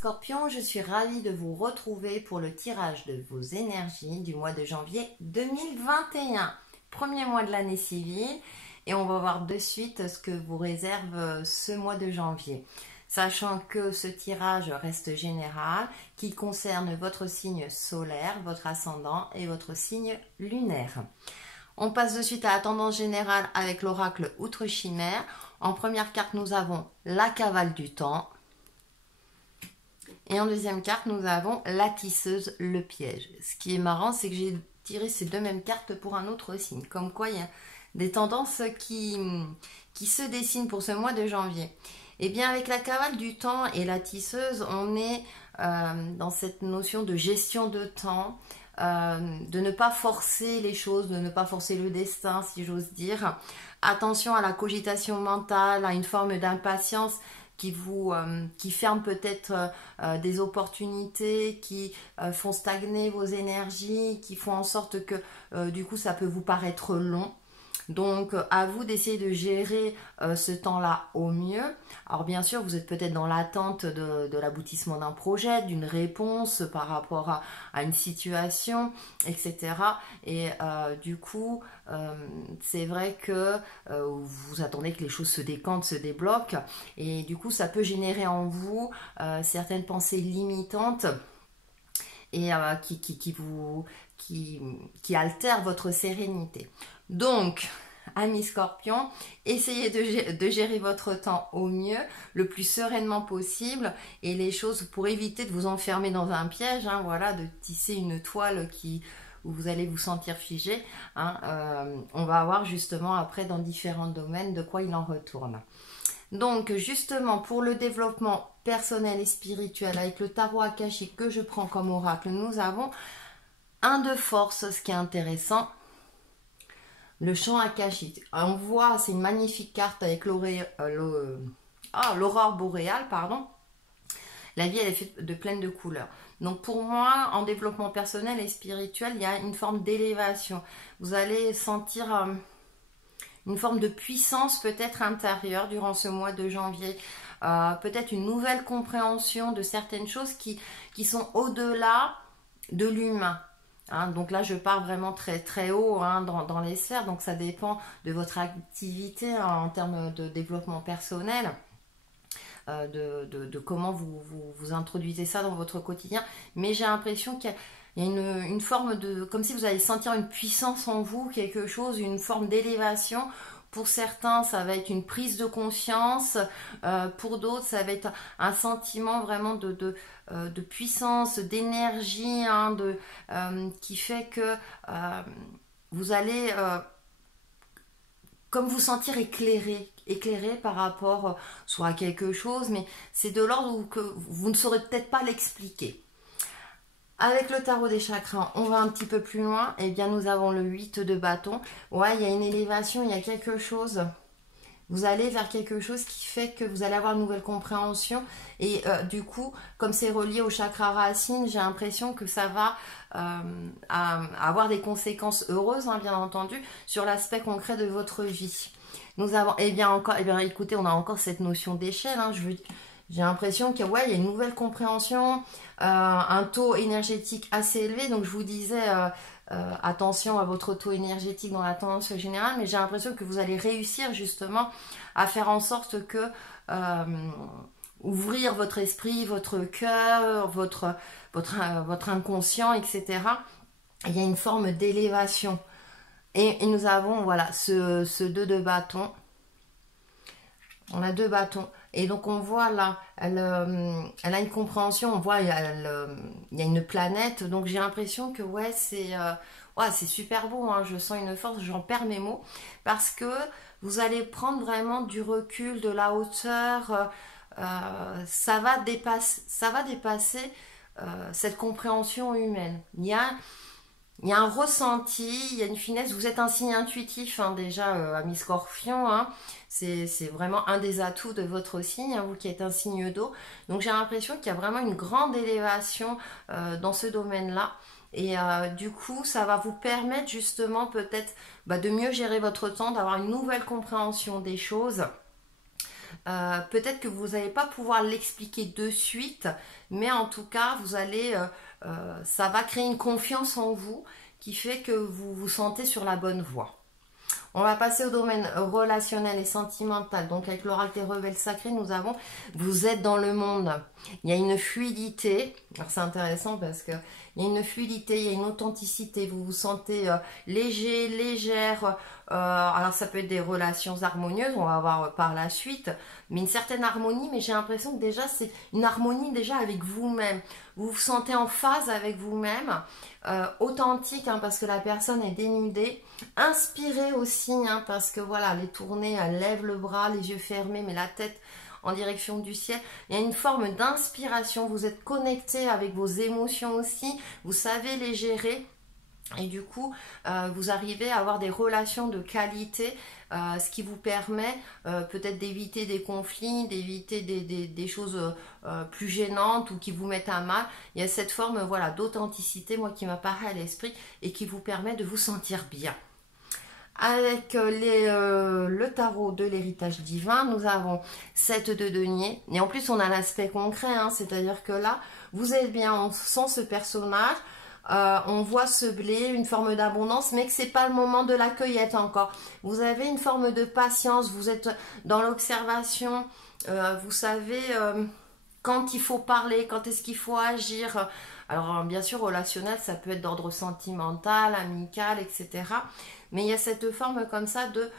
Scorpions, je suis ravie de vous retrouver pour le tirage de vos énergies du mois de janvier 2021. Premier mois de l'année civile et on va voir de suite ce que vous réserve ce mois de janvier. Sachant que ce tirage reste général qui concerne votre signe solaire, votre ascendant et votre signe lunaire. On passe de suite à la tendance générale avec l'oracle Outre Chimère. En première carte, nous avons la cavale du temps. Et en deuxième carte, nous avons la tisseuse, le piège. Ce qui est marrant, c'est que j'ai tiré ces deux mêmes cartes pour un autre signe. Comme quoi, il y a des tendances qui se dessinent pour ce mois de janvier. Et bien, avec la cavale du temps et la tisseuse, on est dans cette notion de gestion de temps, de ne pas forcer les choses, de ne pas forcer le destin, si j'ose dire. Attention à la cogitation mentale, à une forme d'impatience qui ferme peut-être des opportunités, qui font stagner vos énergies, qui font en sorte que du coup ça peut vous paraître long. Donc à vous d'essayer de gérer ce temps-là au mieux. Alors bien sûr, vous êtes peut-être dans l'attente de l'aboutissement d'un projet, d'une réponse par rapport à une situation, etc. Et du coup, c'est vrai que vous attendez que les choses se décantent, se débloquent. Et du coup, ça peut générer en vous certaines pensées limitantes et qui altèrent votre sérénité. Donc, amis Scorpions, essayez de gérer votre temps au mieux, le plus sereinement possible, et les choses pour éviter de vous enfermer dans un piège, hein, voilà, de tisser une toile où vous allez vous sentir figé. Hein, on va voir justement après dans différents domaines de quoi il en retourne. Donc justement pour le développement personnel et spirituel avec le tarot akashique que je prends comme oracle, nous avons un de force, ce qui est intéressant. Le champ akashique. On voit, c'est une magnifique carte avec l'aurore boréale, pardon. La vie, elle est faite de plein de couleurs. Donc pour moi, en développement personnel et spirituel, il y a une forme d'élévation. Vous allez sentir une forme de puissance peut-être intérieure durant ce mois de janvier. Peut-être une nouvelle compréhension de certaines choses qui sont au-delà de l'humain. Hein, donc là, je pars vraiment très très haut hein, dans les sphères, donc ça dépend de votre activité hein, en termes de développement personnel, de comment vous introduisez ça dans votre quotidien. Mais j'ai l'impression qu'il y a une forme de... comme si vous allez sentir une puissance en vous, quelque chose, une forme d'élévation. Pour certains, ça va être une prise de conscience. Pour d'autres, ça va être un sentiment vraiment de puissance, d'énergie, hein, qui fait que vous allez comme vous sentir éclairé par rapport soit à quelque chose, mais c'est de l'ordre où que vous ne saurez peut-être pas l'expliquer. Avec le tarot des chakras, on va un petit peu plus loin. Eh bien, nous avons le 8 de bâton. Ouais, il y a une élévation, il y a quelque chose. Vous allez vers quelque chose qui fait que vous allez avoir une nouvelle compréhension. Et du coup, comme c'est relié au chakra racine, j'ai l'impression que ça va avoir des conséquences heureuses, hein, bien entendu, sur l'aspect concret de votre vie. Nous avons, écoutez, on a encore cette notion d'échelle, hein, j'ai l'impression qu'il y a une nouvelle compréhension, un taux énergétique assez élevé. Donc je vous disais, attention à votre taux énergétique dans la tendance générale, mais j'ai l'impression que vous allez réussir justement à faire en sorte que ouvrir votre esprit, votre cœur, votre inconscient, etc. Il y a une forme d'élévation. Et nous avons voilà ce 2 de bâton. On a 2 bâtons. Et donc on voit là, elle a une compréhension, on voit il y a une planète, donc j'ai l'impression que c'est super beau, hein, je sens une force, j'en perds mes mots, parce que vous allez prendre vraiment du recul, de la hauteur, ça va dépasser cette compréhension humaine. Il y a un ressenti, il y a une finesse, vous êtes un signe intuitif hein, déjà, ami Scorpion, hein. C'est vraiment un des atouts de votre signe, hein, vous qui êtes un signe d'eau. Donc j'ai l'impression qu'il y a vraiment une grande élévation dans ce domaine-là. Et du coup, ça va vous permettre justement peut-être de mieux gérer votre temps, d'avoir une nouvelle compréhension des choses. Peut-être que vous n'allez pas pouvoir l'expliquer de suite, mais en tout cas, vous allez, ça va créer une confiance en vous qui fait que vous vous sentez sur la bonne voie. On va passer au domaine relationnel et sentimental. Donc avec l'oracle rebelle sacré, nous avons, vous êtes dans le monde. Il y a une fluidité. Alors c'est intéressant parce que il y a une fluidité, il y a une authenticité. Vous vous sentez léger, légère. Alors ça peut être des relations harmonieuses, on va voir par la suite. Mais une certaine harmonie, mais j'ai l'impression que déjà c'est une harmonie déjà avec vous-même. Vous vous sentez en phase avec vous-même. Authentique, hein, parce que la personne est dénudée. Inspirée aussi, hein, parce que voilà, elle est tournée, elle lève le bras, les yeux fermés, mais la tête en direction du ciel. Il y a une forme d'inspiration, vous êtes connecté avec vos émotions aussi, vous savez les gérer. Et du coup, vous arrivez à avoir des relations de qualité, ce qui vous permet peut-être d'éviter des conflits, d'éviter des choses plus gênantes ou qui vous mettent à mal. Il y a cette forme voilà, d'authenticité, moi, qui m'apparaît à l'esprit et qui vous permet de vous sentir bien. Avec le tarot de l'héritage divin, nous avons 7 de denier. Et en plus, on a l'aspect concret, hein, c'est-à-dire que là, vous êtes bien, on sent ce personnage. On voit ce blé, une forme d'abondance, mais que c'est pas le moment de la cueillette encore. Vous avez une forme de patience, vous êtes dans l'observation, vous savez quand il faut parler, quand est-ce qu'il faut agir. Alors bien sûr, relationnel, ça peut être d'ordre sentimental, amical, etc. Mais il y a cette forme comme ça de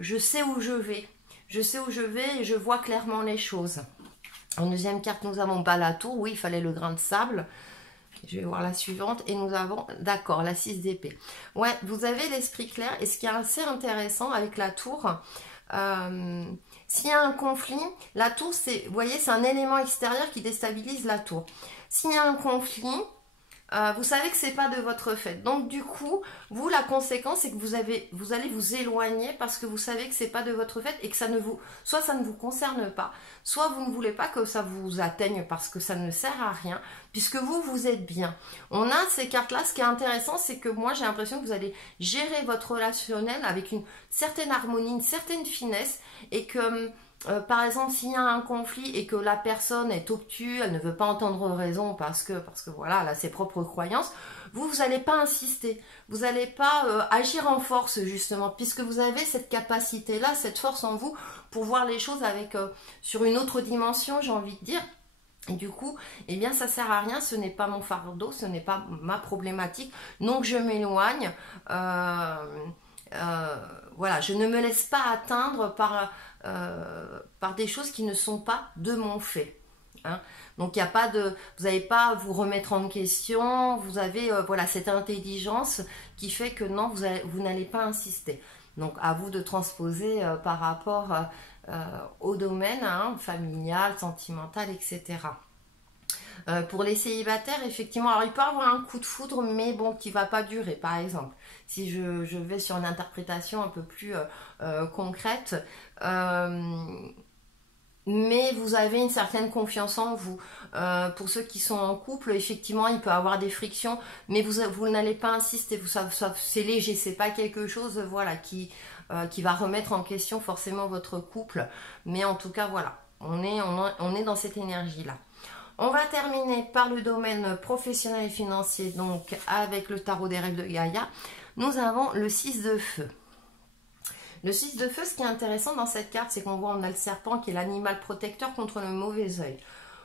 je sais où je vais. Je sais où je vais et je vois clairement les choses. En deuxième carte, nous avons la tour. Oui, il fallait le grain de sable. Je vais voir la suivante et nous avons, d'accord, la 6 d'épée. Ouais, vous avez l'esprit clair et ce qui est assez intéressant avec la tour, s'il y a un conflit, la tour, c'est, vous voyez, c'est un élément extérieur qui déstabilise la tour. S'il y a un conflit, vous savez que c'est pas de votre fait. Donc du coup, vous, la conséquence, c'est que vous allez vous éloigner parce que vous savez que c'est pas de votre fait et que ça ne vous, soit ça ne vous concerne pas, soit vous ne voulez pas que ça vous atteigne parce que ça ne sert à rien, puisque vous, vous êtes bien. On a ces cartes-là. Ce qui est intéressant, c'est que moi, j'ai l'impression que vous allez gérer votre relationnel avec une certaine harmonie, une certaine finesse et que par exemple, s'il y a un conflit et que la personne est obtuse, elle ne veut pas entendre raison parce que voilà, elle a ses propres croyances, vous n'allez pas insister, vous n'allez pas agir en force justement, puisque vous avez cette capacité-là, cette force en vous pour voir les choses avec sur une autre dimension, j'ai envie de dire. Et du coup, eh bien, ça sert à rien, ce n'est pas mon fardeau, ce n'est pas ma problématique, donc je m'éloigne. Voilà, je ne me laisse pas atteindre par des choses qui ne sont pas de mon fait. Hein. Donc, il n'y a pas de, vous n'allez pas vous remettre en question, vous avez voilà, cette intelligence qui fait que non, vous n'allez pas insister. Donc, à vous de transposer par rapport au domaine hein, familial, sentimental, etc. Pour les célibataires, effectivement, alors il peut y avoir un coup de foudre, mais bon, qui ne va pas durer, par exemple. Si je vais sur une interprétation un peu plus concrète, mais vous avez une certaine confiance en vous. Pour ceux qui sont en couple, effectivement, il peut y avoir des frictions, mais vous n'allez pas insister, c'est léger, c'est pas quelque chose voilà, qui va remettre en question forcément votre couple, mais en tout cas, voilà, on est dans cette énergie-là. On va terminer par le domaine professionnel et financier, donc avec le tarot des rêves de Gaïa. Nous avons le 6 de feu. Le 6 de feu, ce qui est intéressant dans cette carte, c'est qu'on voit on a le serpent qui est l'animal protecteur contre le mauvais œil.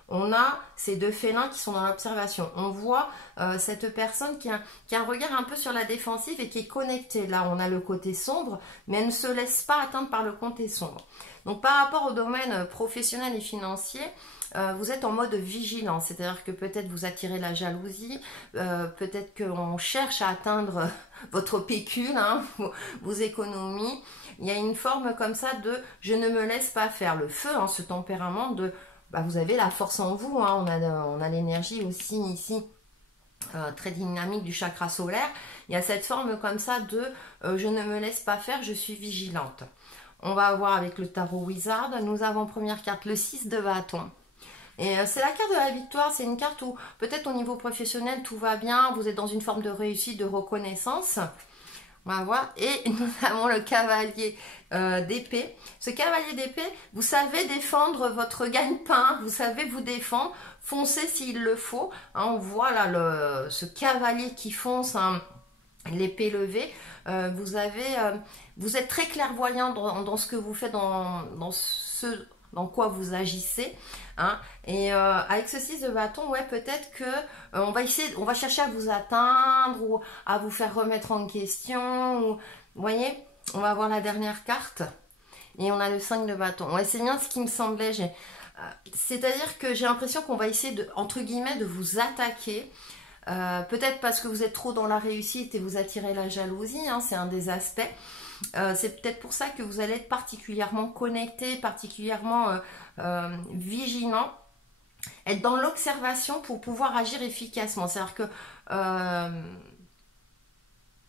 On a ces deux félins qui sont dans l'observation. On voit cette personne qui a un regard un peu sur la défensive et qui est connectée. Là, on a le côté sombre, mais elle ne se laisse pas atteindre par le côté sombre. Donc, par rapport au domaine professionnel et financier, vous êtes en mode vigilance, c'est-à-dire que peut-être vous attirez la jalousie, peut-être qu'on cherche à atteindre votre pécule, hein, vos économies. Il y a une forme comme ça de « je ne me laisse pas faire ». Le feu, hein, ce tempérament de vous avez la force en vous, hein, on a l'énergie aussi ici, très dynamique du chakra solaire. Il y a cette forme comme ça de je ne me laisse pas faire, je suis vigilante. On va voir avec le tarot Wizard, nous avons première carte le 6 de bâton. Et c'est la carte de la victoire, c'est une carte où peut-être au niveau professionnel tout va bien, vous êtes dans une forme de réussite, de reconnaissance. On va voir. Et nous avons le cavalier d'épée. Ce cavalier d'épée, vous savez défendre votre gagne-pain, vous savez vous défendre, foncez s'il le faut. Hein, on voit là ce cavalier qui fonce, hein, l'épée levée. Vous êtes très clairvoyant dans ce que vous faites, dans quoi vous agissez, hein. Et avec ce 6 de bâton, ouais, peut-être que on va chercher à vous atteindre ou à vous faire remettre en question. Ou, vous voyez, on va voir la dernière carte et on a le 5 de bâton. Ouais, c'est bien ce qui me semblait. C'est-à-dire que j'ai l'impression qu'on va essayer de, entre guillemets, de vous attaquer. Peut-être parce que vous êtes trop dans la réussite et vous attirez la jalousie, hein, c'est un des aspects. C'est peut-être pour ça que vous allez être particulièrement connecté, particulièrement vigilant, être dans l'observation pour pouvoir agir efficacement. C'est-à-dire que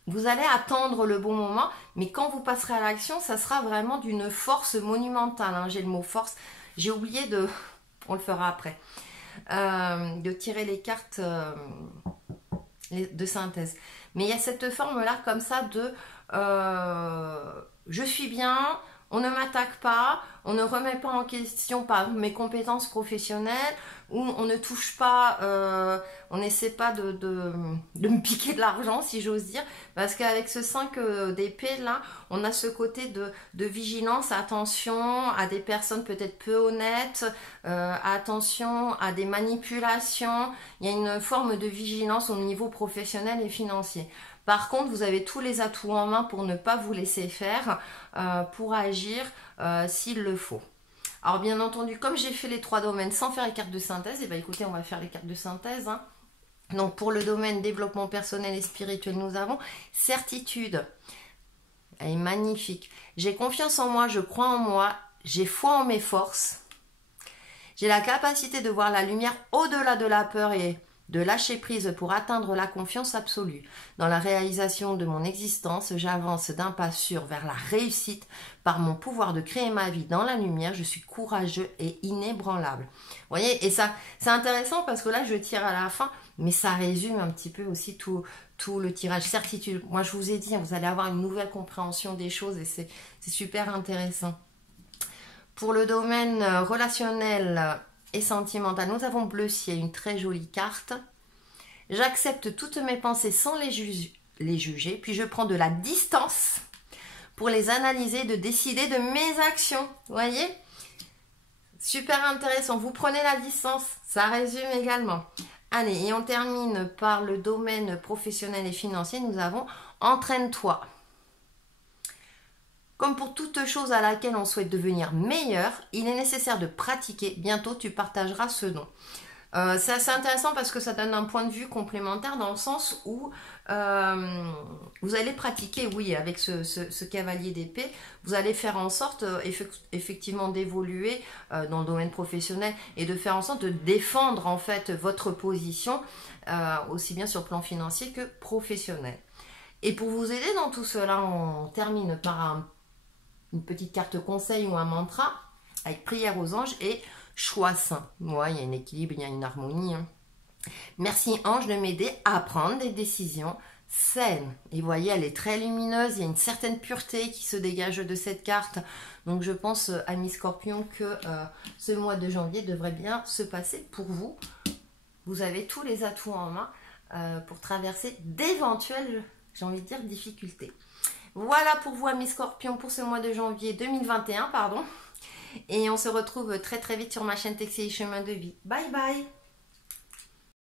vous allez attendre le bon moment, mais quand vous passerez à l'action, ça sera vraiment d'une force monumentale. Hein. J'ai le mot force, j'ai oublié de... On le fera après. De tirer les cartes de synthèse. Mais il y a cette forme-là comme ça de je suis bien, on ne m'attaque pas, on ne remet pas en question par mes compétences professionnelles, ou on ne touche pas, on n'essaie pas de me piquer de l'argent, si j'ose dire, parce qu'avec ce 5 d'épée là, on a ce côté de vigilance, attention à des personnes peut-être peu honnêtes, attention à des manipulations, il y a une forme de vigilance au niveau professionnel et financier. Par contre, vous avez tous les atouts en main pour ne pas vous laisser faire, pour agir s'il le faut. Alors bien entendu, comme j'ai fait les 3 domaines sans faire les cartes de synthèse, et bien écoutez, on va faire les cartes de synthèse. Hein. Donc pour le domaine développement personnel et spirituel, nous avons certitude. Elle est magnifique. J'ai confiance en moi, je crois en moi, j'ai foi en mes forces. J'ai la capacité de voir la lumière au-delà de la peur et de lâcher prise pour atteindre la confiance absolue. Dans la réalisation de mon existence, j'avance d'un pas sûr vers la réussite par mon pouvoir de créer ma vie dans la lumière. Je suis courageux et inébranlable. Vous voyez, et ça, c'est intéressant parce que là, je tire à la fin, mais ça résume un petit peu aussi tout le tirage. Certitude. Moi, je vous ai dit, vous allez avoir une nouvelle compréhension des choses et c'est super intéressant. Pour le domaine relationnel et sentimental, nous avons bleu ciel, une très jolie carte. J'accepte toutes mes pensées sans les juger, puis je prends de la distance pour les analyser, de décider de mes actions. Vous voyez? Super intéressant. Vous prenez la distance, ça résume également. Allez, et on termine par le domaine professionnel et financier. Nous avons entraîne-toi. Comme pour toute chose à laquelle on souhaite devenir meilleur, il est nécessaire de pratiquer. Bientôt, tu partageras ce don. C'est assez intéressant parce que ça donne un point de vue complémentaire dans le sens où vous allez pratiquer, oui, avec ce cavalier d'épée, vous allez faire en sorte effectivement d'évoluer dans le domaine professionnel et de faire en sorte de défendre en fait votre position aussi bien sur le plan financier que professionnel. Et pour vous aider dans tout cela, on termine par une petite carte conseil ou un mantra avec prière aux anges et choix sain. Ouais, il y a un équilibre, il y a une harmonie. Hein. Merci ange de m'aider à prendre des décisions saines. Et vous voyez, elle est très lumineuse, il y a une certaine pureté qui se dégage de cette carte. Donc je pense, amis scorpions, que ce mois de janvier devrait bien se passer pour vous. Vous avez tous les atouts en main pour traverser d'éventuelles, j'ai envie de dire, difficultés. Voilà pour vous, amis scorpions, pour ce mois de janvier 2021, pardon. Et on se retrouve très très vite sur ma chaîne Textile et Chemin de Vie. Bye bye!